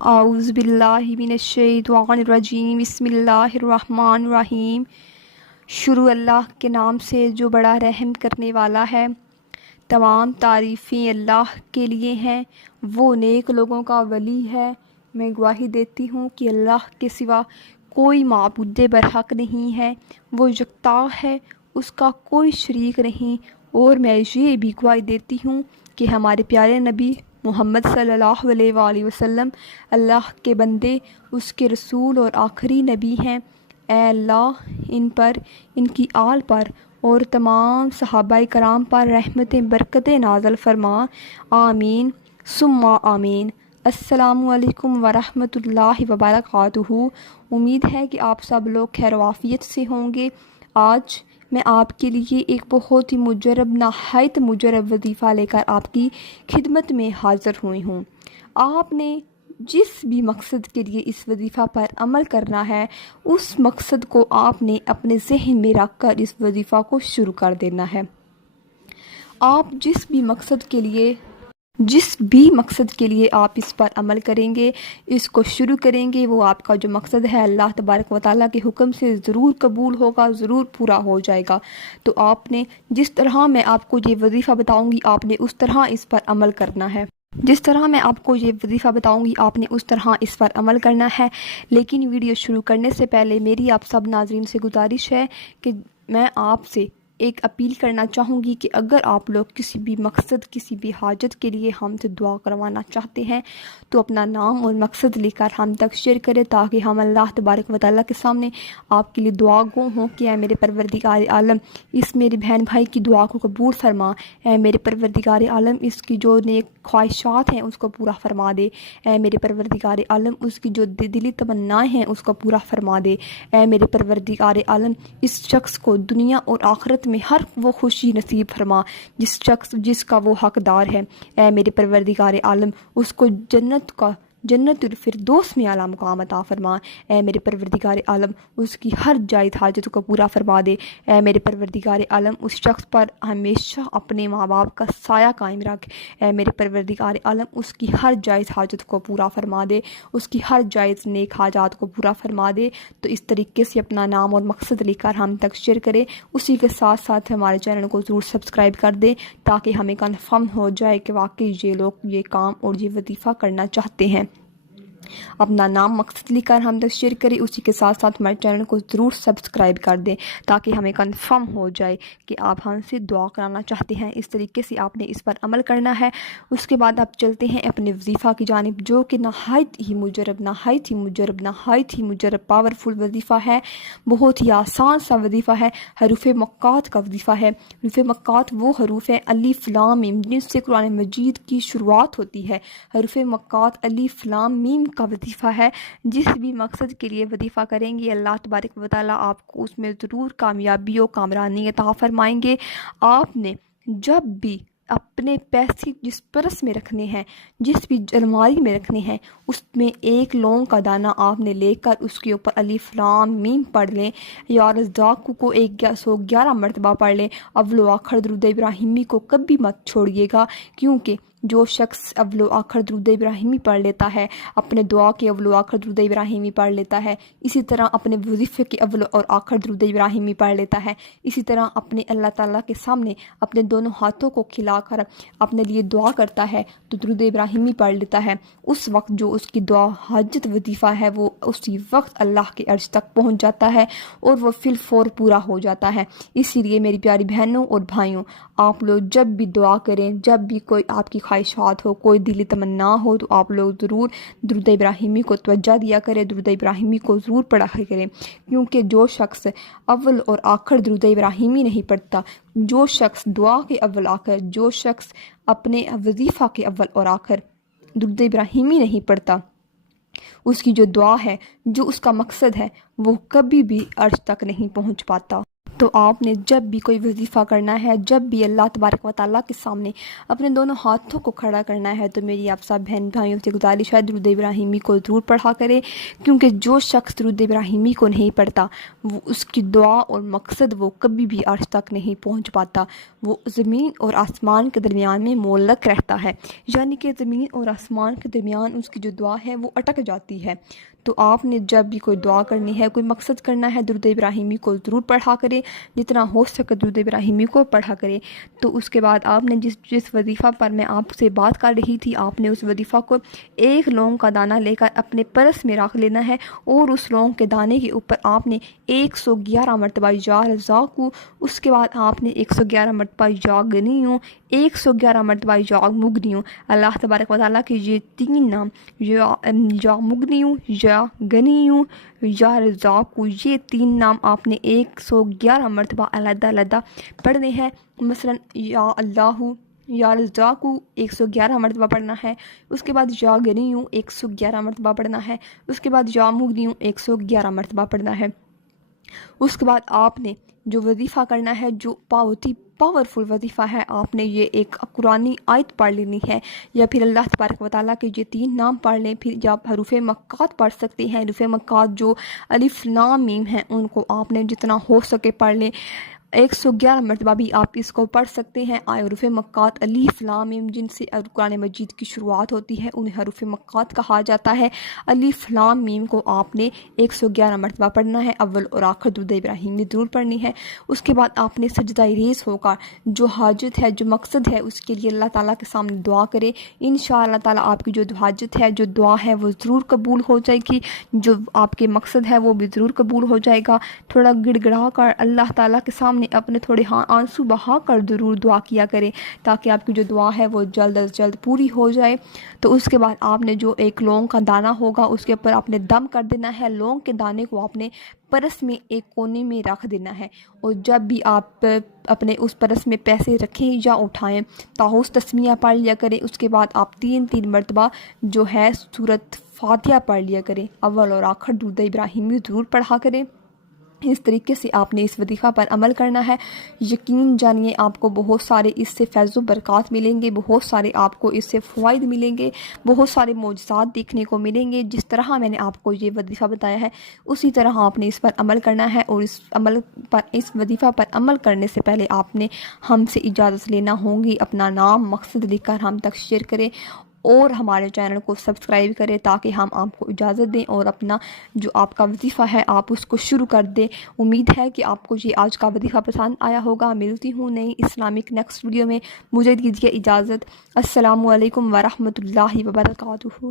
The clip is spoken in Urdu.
اعوذ باللہ من الشیطان الرجیم بسم اللہ الرحمن الرحیم۔ شروع اللہ کے نام سے جو بڑا رحم کرنے والا ہے۔ تمام تعریفیں اللہ کے لیے ہیں، وہ نیک لوگوں کا ولی ہے۔ میں گواہی دیتی ہوں کہ اللہ کے سوا کوئی معبود برحق نہیں ہے، وہ یکتا ہے، اس کا کوئی شریک نہیں۔ اور میں یہ بھی گواہی دیتی ہوں کہ ہمارے پیارے نبی محمد صلی اللہ علیہ وآلہ وسلم اللہ کے بندے، اس کے رسول اور آخری نبی ہیں۔ اے اللہ ان پر، ان کی آل پر اور تمام صحابہ کرام پر رحمتیں برکتیں نازل فرما، آمین ثم آمین۔ السلام علیکم ورحمۃ اللہ وبرکاتہ۔ امید ہے کہ آپ سب لوگ خیر و عافیت سے ہوں گے۔ آج میں آپ کے لیے ایک بہت ہی مجرب، نہایت مجرب وظیفہ لے کر آپ کی خدمت میں حاضر ہوئی ہوں۔ آپ نے جس بھی مقصد کے لیے اس وظیفہ پر عمل کرنا ہے، اس مقصد کو آپ نے اپنے ذہن میں رکھ کر اس وظیفہ کو شروع کر دینا ہے۔ آپ جس بھی مقصد کے لیے آپ اس پر عمل کریں گے، اس کو شروع کریں گے، وہ آپ کا جو مقصد ہے اللہ تبارک و تعالیٰ کے حکم سے ضرور قبول ہوگا، ضرور پورا ہو جائے گا۔ تو آپ نے جس طرح میں آپ کو یہ وظیفہ بتاؤں گی، آپ نے اس طرح اس پر عمل کرنا ہے۔ جس طرح میں آپ کو یہ وظیفہ بتاؤں گی، آپ نے اس طرح اس پر عمل کرنا ہے۔ لیکن ویڈیو شروع کرنے سے پہلے میری آپ سب ناظرین سے گزارش ہے کہ میں آپ سے ایک اپیل کرنا چاہوں گی کہ اگر آپ لوگ کسی بھی مقصد، کسی بھی حاجت کے لیے ہم سے دعا کروانا چاہتے ہیں تو اپنا نام اور مقصد لے کر ہم تک شیئر کریں، تاکہ ہم اللہ تبارک و تعالیٰ کے سامنے آپ کے لیے دعا گو ہوں کہ اے میرے پروردگار عالم، اس میرے بہن بھائی کی دعا کو قبول فرما۔ اے میرے پروردگار عالم، اس کی جو نیک خواہشات ہیں اس کو پورا فرما دے۔ اے میرے پروردگار عالم، اس کی جو دلی تمنائیں ہیں اس کو پورا فرما دے۔ اے میرے پروردگار عالم، اس شخص کو دنیا اور آخرت میں ہر وہ خوشی نصیب فرما جس کا وہ حقدار ہے۔ اے میرے پروردگار عالم، اس کو جنت الفردوس میں اعلیٰ مقام عطا فرما۔ اے میرے پروردگار عالم، اس کی ہر جائز حاجت کو پورا فرما دے۔ اے میرے پروردگار عالم، اس شخص پر ہمیشہ اپنے ماں باپ کا سایہ قائم رکھ۔ اے میرے پروردگار عالم، اس کی ہر جائز حاجت کو پورا فرما دے، اس کی ہر جائز نیک حاجات کو پورا فرما دے۔ تو اس طریقے سے اپنا نام اور مقصد لے کر ہم تک شیئر کرے، اسی کے ساتھ ساتھ ہمارے چینل کو ضرور سبسکرائب کر دیں، تاکہ ہمیں کنفرم ہو جائے کہ واقعی یہ لوگ یہ کام اور یہ وظیفہ کرنا چاہتے ہیں۔ اپنا نام مقصد لکھ کر ہم تک شیئر کریں، اسی کے ساتھ ساتھ ہمارے چینل کو ضرور سبسکرائب کر دیں، تاکہ ہمیں کنفرم ہو جائے کہ آپ ہم سے دعا کرانا چاہتے ہیں۔ اس طریقے سے آپ نے اس پر عمل کرنا ہے۔ اس کے بعد آپ چلتے ہیں اپنے وظیفہ کی جانب، جو کہ نہایت ہی مجرب پاورفل وظیفہ ہے، بہت ہی آسان سا وظیفہ ہے۔ حروف مقاط کا وظیفہ ہے۔ حروف مقاط وہ حروف ہیں الف لام میم، جن سے قرآن مجید کی شروعات ہوتی ہے۔ حروف مقاط الف لام میم کا وظیفہ ہے۔ جس بھی مقصد کے لیے وظیفہ کریں گے، اللہ تبارک و تعالیٰ آپ کو اس میں ضرور کامیابی و کامرانی عطا فرمائیں گے۔ آپ نے جب بھی اپنے پیسے جس پرس میں رکھنے ہیں، جس بھی الماری میں رکھنے ہیں، اس میں ایک لونگ کا دانہ آپ نے لے کر اس کے اوپر الف لام میم پڑھ لیں، یا رزاق کو 111 مرتبہ پڑھ لیں۔ اول و آخر درود ابراہیمی کو کبھی مت چھوڑیے گا، کیونکہ جو شخص اول و آخر درود ابراہیمی پڑھ لیتا ہے، اپنے دعا کے اول و آخر درود ابراہیمی پڑھ لیتا ہے، اسی طرح اپنے وظیفے کے اول اور آخر درود ابراہیمی پڑھ لیتا ہے، اسی طرح اپنے اللہ تعالیٰ کے سامنے اپنے دونوں ہاتھوں کو کھلا کر اپنے لیے دعا کرتا ہے تو درود ابراہیمی پڑھ لیتا ہے، اس وقت جو اس کی دعا حاجت وظیفہ ہے وہ اسی وقت اللہ کے عرش تک پہنچ جاتا ہے اور وہ فی الفور پورا ہو جاتا ہے۔ اسی لیے میری پیاری بہنوں اور بھائیوں، آپ لوگ جب بھی دعا کریں، جب بھی کوئی آپ کی خواہشات ہو، کوئی دلی تمنا ہو، تو آپ لوگ ضرور درود ابراہیمی کو توجہ دیا کریں، درود ابراہیمی کو ضرور پڑھا کریں، کیونکہ جو شخص اول اور آخر درود ابراہیمی نہیں پڑھتا، جو شخص دعا کے اول آخر، جو شخص اپنے وظیفہ کے اول اور آخر درود ابراہیمی نہیں پڑھتا، اس کی جو دعا ہے، جو اس کا مقصد ہے، وہ کبھی بھی عرش تک نہیں پہنچ پاتا۔ تو آپ نے جب بھی کوئی وظیفہ کرنا ہے، جب بھی اللہ تبارک و تعالیٰ کے سامنے اپنے دونوں ہاتھوں کو کھڑا کرنا ہے، تو میری آپ سب بہن بھائیوں سے گزارش ہے درود ابراہیمی کو ضرور پڑھا کرے، کیونکہ جو شخص درود ابراہیمی کو نہیں پڑھتا وہ اس کی دعا اور مقصد وہ کبھی بھی عرش تک نہیں پہنچ پاتا، وہ زمین اور آسمان کے درمیان میں معلق رہتا ہے، یعنی کہ زمین اور آسمان کے درمیان اس کی جو دعا ہے وہ اٹک جاتی ہے۔ تو آپ نے جب بھی کوئی دعا کرنی ہے، کوئی مقصد کرنا ہے، درود ابراہیمی کو ضرور پڑھا کرے، جتنا ہو سکے درود ابراہیمی کو پڑھا کرے۔ تو اس کے بعد آپ نے جس وظیفہ پر میں آپ سے بات کر رہی تھی، آپ نے اس وظیفہ کو ایک لونگ کا دانہ لے کر اپنے پرس میں رکھ لینا ہے، اور اس لونگ کے دانے کے اوپر آپ نے 111 مرتبہ یا رزاقو، اس کے بعد آپ نے 111 مرتبہ یا غنیوں، 111 مرتبہ یا مغنیوں، اللہ تبارک و تعالیٰ کے یہ تین نام یا مغنیوں، یا غنیوں، یا رزاقو، یہ تین نام آپ نے 111 مرتبہ علیحدہ علیحدہ پڑھنے ہیں۔ مثلا یا اللہ، یا رزاقو 111 مرتبہ پڑھنا ہے، اس کے بعد یا غنیوں 111 مرتبہ پڑھنا ہے، اس کے بعد یا مغنیوں 111 مرتبہ پڑھنا ہے۔ اس کے بعد آپ نے جو وظیفہ کرنا ہے، جو بہت ہی پاورفل وظیفہ ہے، آپ نے یہ ایک قرآنی آیت پڑھ لینی ہے، یا پھر اللہ تبارک و تعالیٰ کے یہ تین نام پڑھ لیں، پھر یا آپ حروف مقات پڑھ سکتے ہیں، حروف مقات جو الف لام میم ہیں ان کو آپ نے جتنا ہو سکے پڑھ لیں۔ 111 مرتبہ بھی آپ اس کو پڑھ سکتے ہیں۔ حروف مقات الف لام میم جن سے قرآن مجید کی شروعات ہوتی ہے انہیں حروف مقات کہا جاتا ہے۔ الف لام میم کو آپ نے 111 مرتبہ پڑھنا ہے، اول اور آخر درود ابراہیمی ضرور پڑھنی ہے۔ اس کے بعد آپ نے سجدہ ریز ہو کر جو حاجت ہے، جو مقصد ہے، اس کے لیے اللہ تعالیٰ کے سامنے دعا کرے۔ انشاءاللہ تعالیٰ آپ کی جو حاجت ہے، جو دعا ہے وہ ضرور قبول ہو جائے گی، جو آپ کے مقصد ہے وہ بھی ضرور قبول ہو جائے گا۔ تھوڑا گڑ گڑا کر اللہ تعالیٰ کے سامنے اپنے تھوڑے آنسو بہا کر ضرور دعا کیا کرے، تاکہ آپ کی جو دعا ہے وہ جلد از جلد پوری ہو جائے۔ تو اس کے بعد آپ نے جو ایک لونگ کا دانہ ہوگا اس کے اوپر آپ نے دم کر دینا ہے، لونگ کے دانے کو آپ نے پرس میں ایک کونے میں رکھ دینا ہے، اور جب بھی آپ اپنے اس پرس میں پیسے رکھیں یا اٹھائیں طاؤس تسمیہ پڑھ لیا کریں۔ اس کے بعد آپ 3 مرتبہ جو ہے سورۃ فاتحہ پڑھ لیا کریں، اول اور آخر درود ابراہیمی ضرور پڑھا کریں۔ اس طریقے سے آپ نے اس وظیفہ پر عمل کرنا ہے، یقین جانیے آپ کو بہت سارے اس سے فیض و برکات ملیں گے، بہت سارے آپ کو اس سے فوائد ملیں گے، بہت سارے معجزات دیکھنے کو ملیں گے۔ جس طرح میں نے آپ کو یہ وظیفہ بتایا ہے اسی طرح آپ نے اس پر عمل کرنا ہے، اور اس وظیفہ پر عمل کرنے سے پہلے آپ نے ہم سے اجازت لینا ہوگی، اپنا نام مقصد لکھ کر ہم تک شیئر کریں، اور ہمارے چینل کو سبسکرائب کریں تاکہ ہم آپ کو اجازت دیں اور اپنا جو آپ کا وظیفہ ہے آپ اس کو شروع کر دیں۔ امید ہے کہ آپ کو یہ آج کا وظیفہ پسند آیا ہوگا۔ ملتی ہوں نئی اسلامک نیکسٹ ویڈیو میں، مجھے دیجیے اجازت۔ السلام علیکم ورحمۃ اللہ وبرکاتہ۔